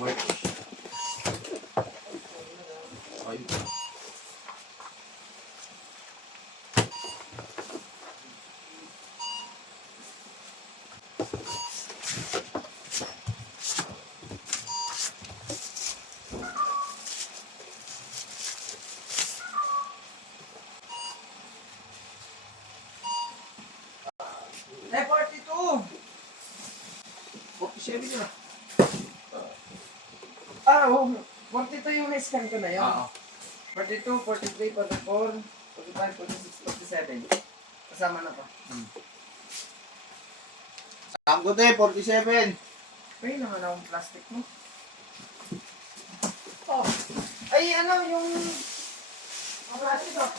March. Ayun. Eh, 42! 47 yun. Oo. 42 yung na-scan ko na yun. Oo. 42, 43, 44, 45, 46, 47. Kasama na pa. Saan ko te, 47. May naman akong plastic mo. Oh. Ay, ano, yung... Ang plastic oh.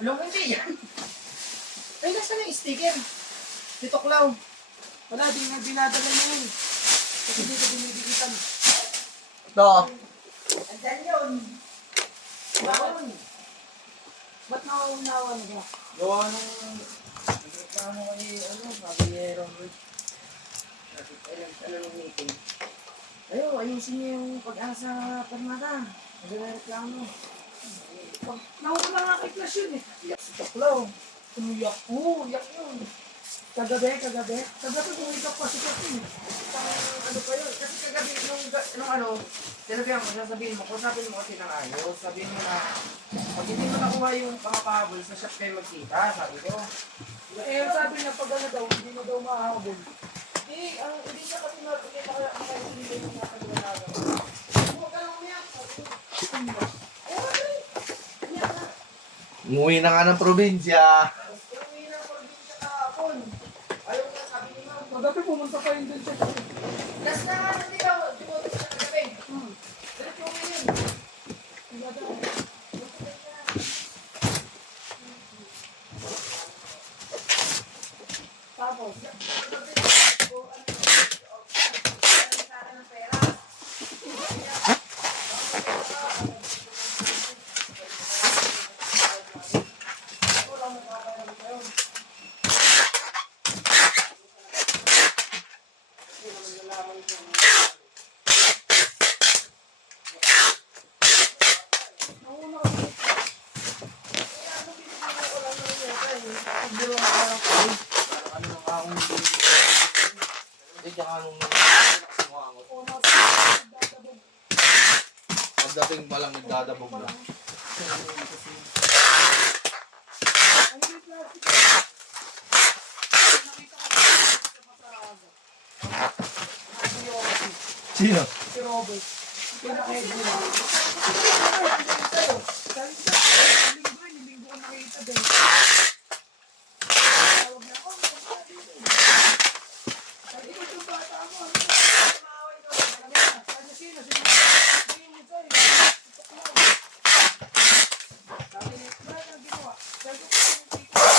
Alam mo, hindi yan. Ay, nasa yung sticker? Dito, Klaw. Wala, di nga dinadala niya yun. Kasi dito dinidikitan. Ito. Andyan yun. Bakit? Ba't nauunawa na ba? Gawa nung... Nagreklamo kay, ano, sabi ni Robert. Ano nung meeting. Ayusin niyo yung pag-asa permata. Nagreklamo. Nauna nga kay Clash yun eh. Iyak si Tuklaw. Tumiyak. Oo, yak yun. Kagabi. Kagabi bumikap pa si Clash yun eh. Ano pa yun? Kasi kagabi nung ano, talagang sasabihin mo, kung sabihin mo kasi ng ayos, sabihin mo na, pag hindi mo nakuha yung pangapabol, sa shop kayo magkita, sabi ko. Eh, sabi niya pag ano daw, hindi na daw mahabol. Eh, hindi siya kasi nakikita kaya ang kaya hindi daw nakakaliwanagan. Huwag ka lang umiyak. Umuwi na nga ng probinsya. Tapos uwi na ako din siya kahapon. Ayaw na, sabi ni ma'am. Magabi pumunta pa yun dun siya. Last na nga, hindi ka, dumoto siya kagabi. Diret mo ngayon. Tapos, Pagdating pa lang nagdadabog na. Sino? si Robert. Pinaka-head nila. Sabi ko, linggo ko nakita din. Tawag na ako, sabi ko yung bata mo. Sabi sino? Sabi mo sa'yo. Sabi niya, bakit ang ginawa? Sabi ko, pinipito.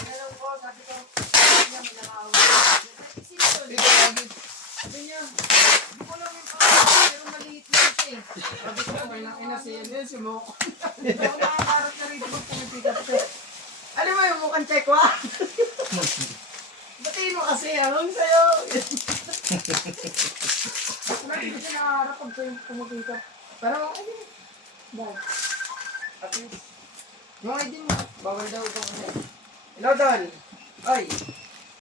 Meron ko, sabi ko, sabi niya, may nakahawin. Sino yun? Sabi niya, di ko lang yung pangalan, pero maliit lang siya eh. Sabi ko, may nakina siya yun, si Moko. Ako nakakarap na rito pag pumipikat siya. Alam mo yung mukhang check wa? Batiin mo kasi, anong sa'yo? Wala dito siya nakaharap pag pumipito. Pero, ay, Dahil. at least, yung ID mo, bawal daw ito kasi. Hello, Don. Ay,